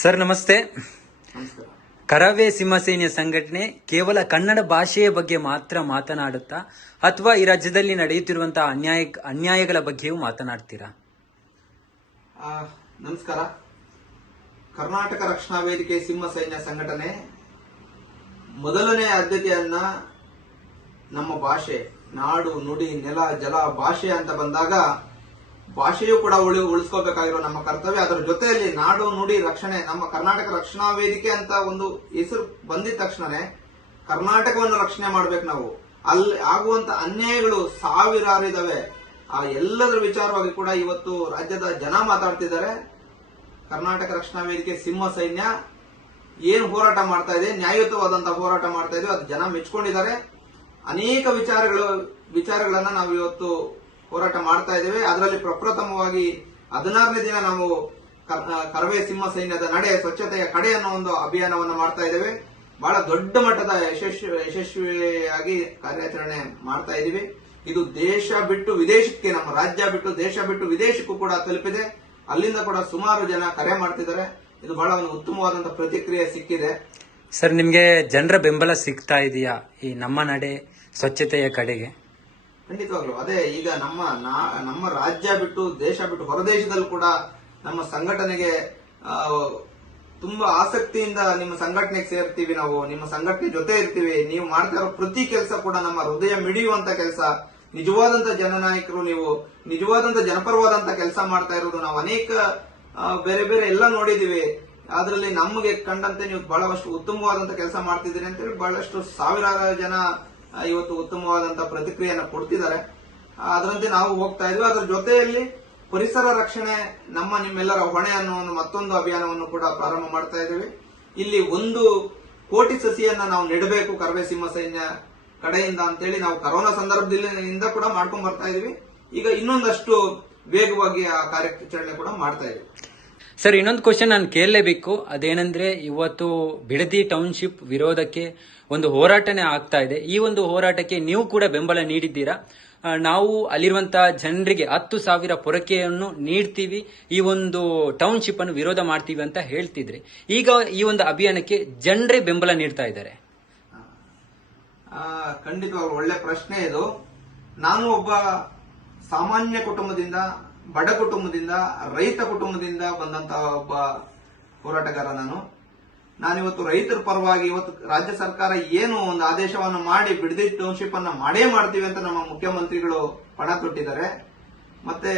Sir ನಮಸ್ತೆ. ನಮಸ್ಕಾರ. ಕರವೇ ಸಿಂಹಸೇನೆಯ ಸಂಘಟನೆ ಕೇವಲ ಕನ್ನಡ ಭಾಷೆಯ ಬಗ್ಗೆ ಮಾತ್ರ ಮಾತನಾಡುತ್ತಾ ಅಥವಾ ಈ ರಾಜ್ಯದಲ್ಲಿ ನಡೆಯುತ್ತಿರುವಂತಹ ಅನ್ಯಾಯಗಳ ಬಗ್ಗೆಯೂ ಮಾತನಾಡ್ತೀರಾ? ನಮಸ್ಕಾರ. ಕರ್ನಾಟಕ ರಕ್ಷಣಾ ವೇದಿಕೆ ಸಿಂಹಸೈನ್ಯ ಸಂಘಟನೆ ಮೊದಲನೇ ಆದ್ಯತೆಯನ್ನ ನಮ್ಮ ಭಾಷೆ, ನಾಡು, ನುಡಿ, ನೆಲ, ಜಲ, ಭಾಷೆ ಅಂತ ಬಂದಾಗ ಭಾಷೆಯೂ ಕೂಡ ಉಳಿಸ್ಕೋಬೇಕಾಗಿರೋ ನಮ್ಮ ಕರ್ತವ್ಯ. ಅದರ ಜೊತೆಯಲ್ಲಿ ನಾಡು, ನುಡಿ ರಕ್ಷಣೆ, ನಮ್ಮ ಕರ್ನಾಟಕ ರಕ್ಷಣಾ ವೇದಿಕೆ ಅಂತ ಒಂದು ಹೆಸರು ಬಂದಿದ ತಕ್ಷಣನೇ ಕರ್ನಾಟಕವನ್ನು ರಕ್ಷಣೆ ಮಾಡ್ಬೇಕು ನಾವು. ಅಲ್ಲಿ ಆಗುವಂತ ಅನ್ಯಾಯಗಳು ಸಾವಿರಾರು ಇದಾವೆ. ಆ ಎಲ್ಲದರ ವಿಚಾರವಾಗಿ ಕೂಡ ಇವತ್ತು ರಾಜ್ಯದ ಜನ ಮಾತಾಡ್ತಿದ್ದಾರೆ. ಕರ್ನಾಟಕ ರಕ್ಷಣಾ ವೇದಿಕೆ ಸಿಂಹ ಸೈನ್ಯ ಏನು ಹೋರಾಟ ಮಾಡ್ತಾ ಇದೆ, ನ್ಯಾಯಯುತವಾದಂತಹ ಹೋರಾಟ ಮಾಡ್ತಾ ಇದೆ, ಅದು ಜನ ಮೆಚ್ಕೊಂಡಿದ್ದಾರೆ. ಅನೇಕ ವಿಚಾರಗಳನ್ನ ನಾವು ಇವತ್ತು ಹೋರಾಟ ಮಾಡ್ತಾ ಇದ್ದೇವೆ. ಅದರಲ್ಲಿ ಪ್ರಪ್ರಥಮವಾಗಿ 16ನೇ ದಿನ ನಾವು ಕರವೇ ಸಿಂಹ ಸೈನ್ಯದ ನಡೆ ಸ್ವಚ್ಛತೆಯ ಕಡೆ ಅನ್ನೋ ಒಂದು ಅಭಿಯಾನವನ್ನು ಮಾಡ್ತಾ ಇದ್ದೇವೆ. ಬಹಳ ದೊಡ್ಡ ಮಟ್ಟದ ಯಶಸ್ವಿಯಾಗಿ ಕಾರ್ಯಾಚರಣೆ ಮಾಡ್ತಾ ಇದ್ದೀವಿ. ಇದು ದೇಶ ಬಿಟ್ಟು ವಿದೇಶಕ್ಕೆ, ನಮ್ಮ ರಾಜ್ಯ ಬಿಟ್ಟು ದೇಶ ಬಿಟ್ಟು ವಿದೇಶಕ್ಕೂ ಕೂಡ ತಲುಪಿದೆ. ಅಲ್ಲಿಂದ ಕೂಡ ಸುಮಾರು ಜನ ಕರೆ ಮಾಡ್ತಿದ್ದಾರೆ. ಇದು ಬಹಳ ಒಂದು ಉತ್ತಮವಾದಂತಹ ಪ್ರತಿಕ್ರಿಯೆ ಸಿಕ್ಕಿದೆ. ಸರ್, ನಿಮ್ಗೆ ಜನರ ಬೆಂಬಲ ಸಿಗ್ತಾ ಇದೆಯಾ ಈ ನಮ್ಮ ನಡೆ ಸ್ವಚ್ಛತೆಯ ಕಡೆಗೆ? ಖಂಡಿತವಾಗ್ಲು ಅದೇ. ಈಗ ನಮ್ಮ ರಾಜ್ಯ ಬಿಟ್ಟು ದೇಶ ಬಿಟ್ಟು ಹೊರದೇಶದಲ್ಲೂ ಕೂಡ ನಮ್ಮ ಸಂಘಟನೆಗೆ ತುಂಬಾ ಆಸಕ್ತಿಯಿಂದ ನಿಮ್ಮ ಸಂಘಟನೆಗೆ ಸೇರ್ತೀವಿ. ನಾವು ನಿಮ್ಮ ಸಂಘಟನೆ ಜೊತೆ ಇರ್ತೀವಿ. ನೀವು ಮಾಡ್ತಾ ಇರೋ ಪ್ರತಿ ಕೆಲಸ ಕೂಡ ನಮ್ಮ ಹೃದಯ ಮಿಡಿಯುವಂತ ಕೆಲಸ. ನಿಜವಾದಂತ ಜನನಾಯಕರು ನೀವು, ನಿಜವಾದಂತ ಜನಪರವಾದಂತ ಕೆಲಸ ಮಾಡ್ತಾ ಇರೋದು ನಾವು ಅನೇಕ ಬೇರೆ ಬೇರೆ ಎಲ್ಲ ನೋಡಿದೀವಿ. ಅದರಲ್ಲಿ ನಮಗೆ ಕಂಡಂತೆ ನೀವು ಬಹಳಷ್ಟು ಉತ್ತಮವಾದಂತ ಕೆಲಸ ಮಾಡ್ತಿದ್ದೀರಿ ಅಂತೇಳಿ ಬಹಳಷ್ಟು ಸಾವಿರಾರು ಜನ ಇವತ್ತು ಉತ್ತಮವಾದಂತಹ ಪ್ರತಿಕ್ರಿಯೆಯನ್ನು ಕೊಡ್ತಿದ್ದಾರೆ. ಅದರಂತೆ ನಾವು ಹೋಗ್ತಾ ಇದ್ವಿ. ಅದರ ಜೊತೆಯಲ್ಲಿ ಪರಿಸರ ರಕ್ಷಣೆ ನಿಮ್ಮೆಲ್ಲರ ಹೊಣೆ ಅನ್ನೋ ಮತ್ತೊಂದು ಅಭಿಯಾನವನ್ನು ಕೂಡ ಪ್ರಾರಂಭ ಮಾಡ್ತಾ ಇದ್ದೀವಿ. ಇಲ್ಲಿ 1 ಕೋಟಿ ಸಸಿಯನ್ನ ನಾವು ನೆಡಬೇಕು ಕರವೇ ಸಿಂಹ ಸೈನ್ಯ ಕಡೆಯಿಂದ ಅಂತೇಳಿ ನಾವು ಕರೋನಾ ಸಂದರ್ಭದಿಂದ ಕೂಡ ಮಾಡ್ಕೊಂಡ್ ಬರ್ತಾ ಇದೀವಿ. ಈಗ ಇನ್ನೊಂದಷ್ಟು ವೇಗವಾಗಿ ಆ ಕಾರ್ಯಾಚರಣೆ ಕೂಡ ಮಾಡ್ತಾ ಇದೀವಿ. ಸರ್, ಇನ್ನೊಂದು ಕ್ವಶನ್ ನಾನು ಕೇಳಲೇಬೇಕು. ಅದೇನಂದ್ರೆ, ಇವತ್ತು ಬಿಡದಿ ಟೌನ್ಶಿಪ್ ವಿರೋಧಕ್ಕೆ ಒಂದು ಹೋರಾಟನೇ ಆಗ್ತಾ ಇದೆ. ಈ ಒಂದು ಹೋರಾಟಕ್ಕೆ ನೀವು ಕೂಡ ಬೆಂಬಲ ನೀಡಿದ್ದೀರಾ. ನಾವು ಅಲ್ಲಿರುವಂತಹ ಜನರಿಗೆ 10,000 ಪೊರಕೆಯನ್ನು ನೀಡ್ತೀವಿ, ಈ ಒಂದು ಟೌನ್ಶಿಪ್ ಅನ್ನು ವಿರೋಧ ಮಾಡ್ತೀವಿ ಅಂತ ಹೇಳ್ತಿದ್ರಿ. ಈಗ ಈ ಒಂದು ಅಭಿಯಾನಕ್ಕೆ ಜನರೇ ಬೆಂಬಲ ನೀಡ್ತಾ ಇದ್ದಾರೆ. ಖಂಡಿತವಾಗ್ಲೂ ಒಳ್ಳೆ ಪ್ರಶ್ನೆ ಇದು. ನಾನು ಒಬ್ಬ ಸಾಮಾನ್ಯ ಕುಟುಂಬದಿಂದ, ಬಡ ಕುಟುಂಬದಿಂದ, ರೈತ ಕುಟುಂಬದಿಂದ ಬಂದಂತಹ ಒಬ್ಬ ಹೋರಾಟಗಾರ. ನಾನಿವತ್ತು ರೈತರ ಪರವಾಗಿ ಇವತ್ತು ರಾಜ್ಯ ಸರ್ಕಾರ ಏನು ಒಂದು ಆದೇಶವನ್ನು ಮಾಡಿ ಬಿಡದಿ ಟೌನ್ಶಿಪ್ ಅನ್ನ ಮಾಡೇ ಮಾಡ್ತೀವಿ ಅಂತ ನಮ್ಮ ಮುಖ್ಯಮಂತ್ರಿಗಳು ಪಣ ತೊಟ್ಟಿದ್ದಾರೆ. ಮತ್ತೆ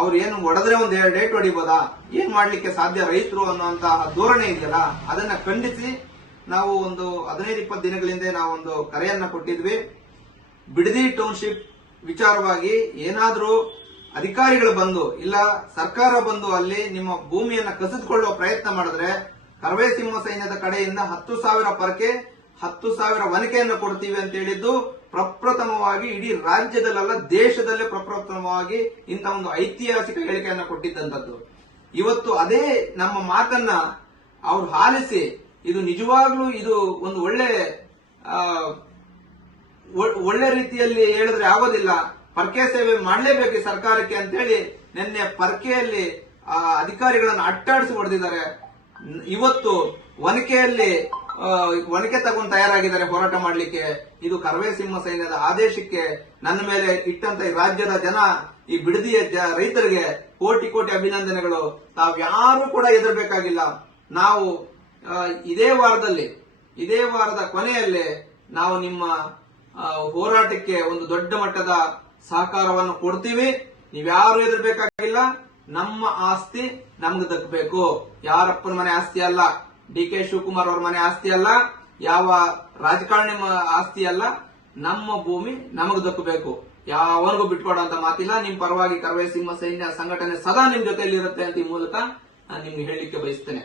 ಅವ್ರು ಏನು ಹೊಡೆದ್ರೆ ಒಂದು ಡೇಟ್ ಹೊಡಿಬೋದಾ, ಏನ್ ಮಾಡ್ಲಿಕ್ಕೆ ಸಾಧ್ಯ ರೈತರು ಅನ್ನುವಂತಹ ಧೋರಣೆ ಇದೆಯಲ್ಲ, ಅದನ್ನ ಖಂಡಿಸಿ ನಾವು ಒಂದು 15-20 ದಿನಗಳಿಂದ ನಾವು ಒಂದು ಕರೆಯನ್ನ ಕೊಟ್ಟಿದ್ವಿ. ಬಿಡದಿ ಟೌನ್ಶಿಪ್ ವಿಚಾರವಾಗಿ ಏನಾದ್ರೂ ಅಧಿಕಾರಿಗಳು ಬಂದು ಇಲ್ಲ ಸರ್ಕಾರ ಬಂದು ಅಲ್ಲಿ ನಿಮ್ಮ ಭೂಮಿಯನ್ನ ಕಸಿದುಕೊಳ್ಳುವ ಪ್ರಯತ್ನ ಮಾಡಿದ್ರೆ ಕರವೇ ಸಿಂಹ ಸೈನ್ಯದ ಕಡೆಯಿಂದ 10,000 ಪರಕೆ, 10,000 ವನಿಕೆಯನ್ನು ಕೊಡ್ತೀವಿ ಅಂತ ಹೇಳಿದ್ದು ಪ್ರಪ್ರಥಮವಾಗಿ ಇಡೀ ರಾಜ್ಯದಲ್ಲ ದೇಶದಲ್ಲೇ ಪ್ರಪ್ರಥಮವಾಗಿ ಇಂಥ ಒಂದು ಐತಿಹಾಸಿಕ ಹೇಳಿಕೆಯನ್ನು ಕೊಟ್ಟಿದ್ದಂಥದ್ದು. ಇವತ್ತು ಅದೇ ನಮ್ಮ ಮಾತನ್ನ ಅವ್ರು ಆಲಿಸಿ ಇದು ನಿಜವಾಗ್ಲೂ ಇದು ಒಂದು ಒಳ್ಳೆ ರೀತಿಯಲ್ಲಿ ಹೇಳಿದ್ರೆ ಆಗೋದಿಲ್ಲ, ಪರ್ಕೆ ಸೇವೆ ಮಾಡಲೇಬೇಕು ಸರ್ಕಾರಕ್ಕೆ ಅಂತ ಹೇಳಿ ನಿನ್ನೆ ಪರ್ಕೆಯಲ್ಲಿ ಅಧಿಕಾರಿಗಳನ್ನು ಅಟ್ಟಾಡಿಸಿ ಹೊಡೆದಿದ್ದಾರೆ. ಇವತ್ತು ವನಿಕೆ ತಗೊಂಡು ತಯಾರಾಗಿದ್ದಾರೆ ಹೋರಾಟ ಮಾಡಲಿಕ್ಕೆ. ಇದು ಕರವೇ ಸಿಂಹ ಸೈನ್ಯದ ಆದೇಶಕ್ಕೆ ನನ್ನ ಮೇಲೆ ಇಟ್ಟಂತ ಈ ರಾಜ್ಯದ ಜನ, ಈ ಬಿಡದಿಯ ರೈತರಿಗೆ ಕೋಟಿ ಕೋಟಿ ಅಭಿನಂದನೆಗಳು. ತಾವ್ಯಾರೂ ಕೂಡ ಹೆದರಬೇಕಾಗಿಲ್ಲ. ನಾವು ಇದೇ ವಾರದ ಕೊನೆಯಲ್ಲೇ ನಾವು ನಿಮ್ಮ ಹೋರಾಟಕ್ಕೆ ಒಂದು ದೊಡ್ಡ ಮಟ್ಟದ ಸಹಕಾರವನ್ನು ಕೊಡ್ತೀವಿ. ನೀವ್ಯಾರು ಹೆದರ್ಬೇಕಾಗಿಲ್ಲ. ನಮ್ಮ ಆಸ್ತಿ ನಮ್ಗೆ ದಕ್ಕಬೇಕು. ಯಾರಪ್ಪನ ಮನೆ ಆಸ್ತಿ ಅಲ್ಲ, DK ಶಿವಕುಮಾರ್ ಅವ್ರ ಮನೆ ಆಸ್ತಿ ಅಲ್ಲ, ಯಾವ ರಾಜಕಾರಣಿ ಆಸ್ತಿ ಅಲ್ಲ. ನಮ್ಮ ಭೂಮಿ ನಮಗ್ ದಕ್ಕಬೇಕು. ಯಾವನಿಗೂ ಬಿಟ್ಕೊಡುವಂತ ಮಾತಿಲ್ಲ. ನಿಮ್ ಪರವಾಗಿ ಕರವೇ ಸಿಂಹ ಸೈನ್ಯ ಸಂಘಟನೆ ಸದಾ ನಿಮ್ ಜೊತೆಯಲ್ಲಿ ಇರುತ್ತೆ ಅಂತ ಈ ಮೂಲಕ ನಾನು ನಿಮ್ಗೆ ಹೇಳಲಿಕ್ಕೆ ಬಯಸ್ತೇನೆ.